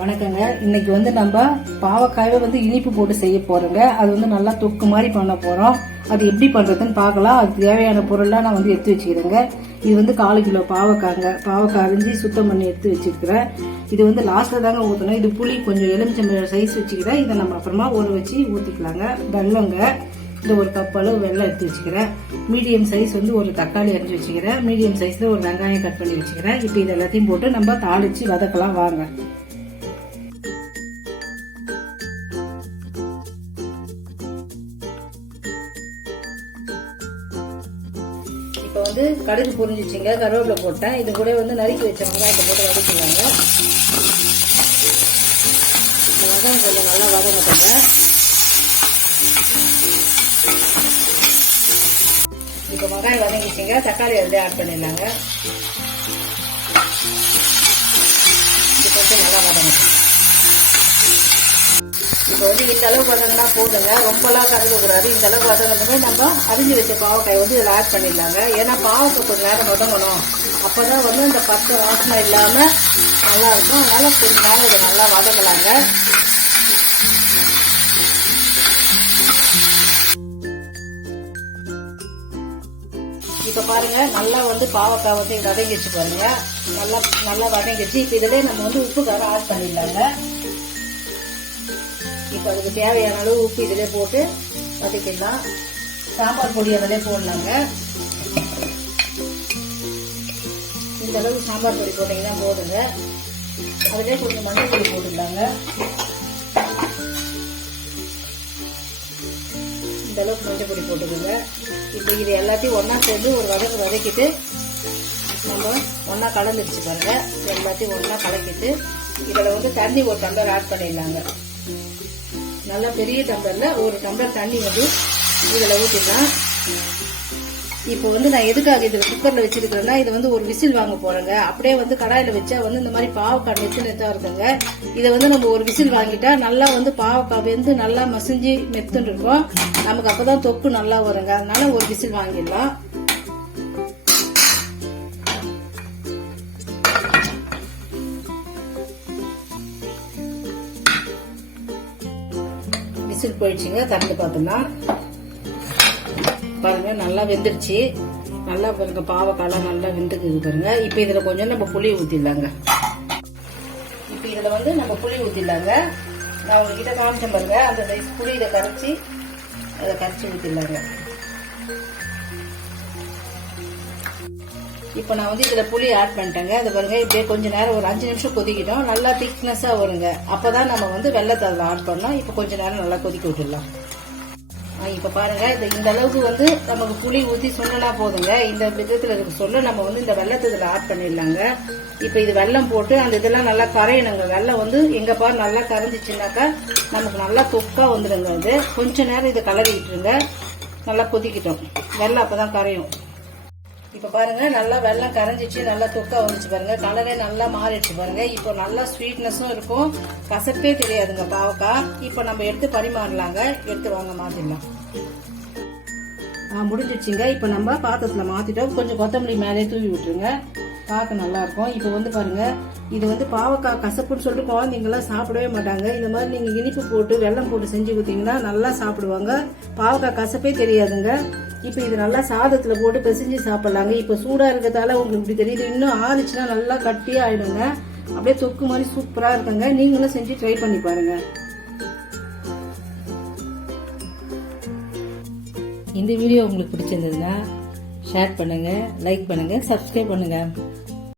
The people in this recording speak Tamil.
வணக்கங்க. இன்னைக்கு நம்ம பாவக்காயை இனிப்பு போட்டு செய்ய போறோங்க. அது நல்லா தொக்கு மாதிரி பண்ண போறோம். அது எப்படி பண்றதுன்னு பார்க்கலாம். அது தேவையான பொருள்லாம் நான் எடுத்து வச்சுக்கிறேங்க. இது 4 கிலோ பாவக்காங்க. பாவக்காய் அரிஞ்சு சுத்தம் பண்ணி எடுத்து வச்சிருக்கிறேன். இது லாஸ்ட்ல தாங்க ஊற்றணும். இது புளி கொஞ்சம் எலுமிச்சம்பழம் சைஸ் வச்சுக்கிறேன். இதை நம்ம அப்புறமா ஊற வச்சு ஊற்றிக்கலாங்க. வெல்லங்க, இந்த ஒரு கப் அளவு வெள்ளம் எடுத்து வச்சுக்கிறேன். மீடியம் சைஸ் ஒரு தக்காளி அரிஞ்சு வச்சுக்கிறேன். மீடியம் சைஸ்ல ஒரு வெங்காயம் கட் பண்ணி வச்சுக்கிறேன். இப்போ இது எல்லாத்தையும் போட்டு நம்ம தாளிச்சு வதக்கலாம் வாங்க. இப்போ கடுகு பொரிஞ்சிச்சுங்க. கருவேப்பிலை போட்டேன். இது கூட நறுக்கி வச்ச வெங்காயத்தை போட்டு வதக்கிடுவாங்க. இந்த வெங்காயம் கொஞ்சம் நல்லா வதங்கட்டுங்க. இப்போ வெங்காயம் வதங்கிச்சுங்க. தக்காளி அப்படியே ஆட் பண்ணிடலாங்க. இது கொஞ்சம் நல்லா வதங்கட்டும். இப்போ இந்த அளவுக்கு வதங்கினா போதுங்க. ரொம்பலாம் கலக்கக்கூடாது. இந்த அளவுக்கு வதங்கினதுமே நம்ம அரிஞ்சு வச்ச பாவக்காய் இதில் ஆட் பண்ணிடலாங்க. ஏன்னா பாவக்காய் கொஞ்சம் நேரம் வதங்கணும். அப்போதான் இந்த பச்சை வாசனை இல்லாமல் நல்லா இருக்கும். அதனால கொஞ்ச நேரம் இதை நல்லா வதங்கலாங்க. இப்போ பாருங்க, நல்லா பாவக்காய் வதங்கிச்சு பாருங்க. நல்லா வதங்கிச்சு. இப்போ இதிலே நம்ம உப்பு காரம் ஆட் பண்ணிடலாங்க. இப்போ அதுக்கு தேவையான அளவு உப்பு இதிலே போட்டு வதக்கிடலாம். சாம்பார் பொடி அதிலே போடலாங்க. இந்த அளவு சாம்பார் பொடி போட்டீங்கன்னா போடுங்க. அதிலே கொஞ்சம் மஞ்சள் பொடி போட்டுடலாங்க. இந்த அளவுக்கு மஞ்சள் பொடி போட்டுக்கோங்க. இப்போ இது எல்லாத்தையும் ஒன்னா சேர்ந்து ஒரு வதக்கிட்டு நம்ம ஒன்னா கலந்துருச்சு பாருங்க. எல்லாத்தையும் ஒன்னா கலக்கிட்டு இதில் தண்ணி ஒரு டம்ளர் ஆட் பண்ணிடலாங்க. நல்லா பெரிய டம்ளர்ல ஒரு டம்ளர் தண்ணி இதில் ஊற்றிடலாம். இப்போ நான் எதுக்காக இதில் குக்கர்ல வச்சிருக்கிறேன்னா, இது ஒரு விசில் வாங்க போறேங்க. அப்படியே கடாயில வச்சா இந்த மாதிரி பாவக்காய் நெத்தா இருக்குங்க. இதை நம்ம ஒரு விசில் வாங்கிட்டா நல்லா பாவக்காய் நல்லா மசிஞ்சு மெத்துன்னு இருக்கும். நமக்கு அப்பதான் தொக்கு நல்லா வருங்க. அதனால ஒரு விசில் வாங்கிடலாம். விசில் போயிடுச்சுங்க. திறந்து பார்த்தோம்னா பாருங்க நல்லா வெந்துருச்சு. நல்லா பாருங்க பாவக்காய்லாம் நல்லா வெந்துக்குது பாருங்க. இப்போ இதுல கொஞ்சம் நம்ம புளி ஊத்திடலாங்க. இப்போ இதுல நம்ம புளி ஊத்திடலாங்க. நான் உங்ககிட்ட காமிச்சேன் பாருங்க. அந்த புளி இதை கரைச்சி ஊத்திடலாங்க. இப்போ நான் இதுல புளி ஆட் பண்ணிட்டேங்க. அது பாருங்க இப்படியே கொஞ்ச நேரம் ஒரு 5 நிமிஷம் கொதிக்கிட்டோம். நல்லா திக்னஸா வருங்க. அப்பதான் நம்ம வெள்ளத்தை அதில் ஆட் பண்ணோம். இப்போ கொஞ்ச நேரம் நல்லா கொதிக்க விட்டுடலாம். இப்ப பாருங்க, இந்த அளவுக்கு நமக்கு புளி ஊத்தி சொன்னா போதுங்க. இந்த விதத்துல இருக்கு சொல்ல நம்ம இந்த வெள்ளத்தை இதுல ஆட் பண்ணிடலாங்க. இப்ப இது வெள்ளம் போட்டு அந்த இதெல்லாம் நல்லா கரையணுங்க. வெள்ளம் எங்க பாரு நல்லா கரைஞ்சிச்சுனாக்கா நமக்கு நல்லா தொக்கா வந்துடுங்க. அது கொஞ்ச நேரம் இதை கலரி விட்டுருங்க. நல்லா கொதிக்கிட்டோம். வெள்ளம் அப்பதான் கரையும். இப்ப பாருங்க நல்லா வெள்ளம் கரைஞ்சிச்சு. நல்லா தொக்கா வந்துச்சு பாருங்க. கலரே நல்லா மாறிடுச்சு பாருங்க. இப்போ நல்லா ஸ்வீட்னஸும் இருக்கும். கசப்பே தெரியாதுங்க பாவக்காய். இப்ப நம்ம எடுத்து பரிமாறலாங்க. எடுத்து வாங்க மாத்திடலாம். முடிஞ்சிடுச்சுங்க. இப்ப நம்ம பாத்திரத்துல மாத்திட்டோம். கொஞ்சம் கொத்தமல்லி மேலே தூவி விட்டுருங்க. பார்க்க நல்லா இருக்கும். இப்ப பாருங்க, இது பாவக்காய் கசப்புன்னு சொல்லிட்டு குழந்தைங்க எல்லாம் சாப்பிடவே மாட்டாங்க. இந்த மாதிரி நீங்க இனிப்பு போட்டு வெல்லம் போட்டு செஞ்சு கொடுத்தீங்கன்னா நல்லா சாப்பிடுவாங்க. பாவக்காய் கசப்பே தெரியாதுங்க. இப்ப இது நல்லா சாதத்துல போட்டு பிசைஞ்சு சாப்பிடலாங்க. இப்ப சூடா இருக்கிறதால உங்களுக்கு இப்படி தெரியுது. இன்னும் ஆறுச்சுன்னா நல்லா கட்டியா ஆயிடுங்க. அப்படியே தொக்கு மாதிரி சூப்பரா இருக்குங்க. நீங்களும் செஞ்சு ட்ரை பண்ணி பாருங்க. இந்த வீடியோ உங்களுக்கு பிடிச்சிருந்ததுன்னா ஷேர் பண்ணுங்க, லைக் பண்ணுங்க, சப்ஸ்கிரைப் பண்ணுங்க.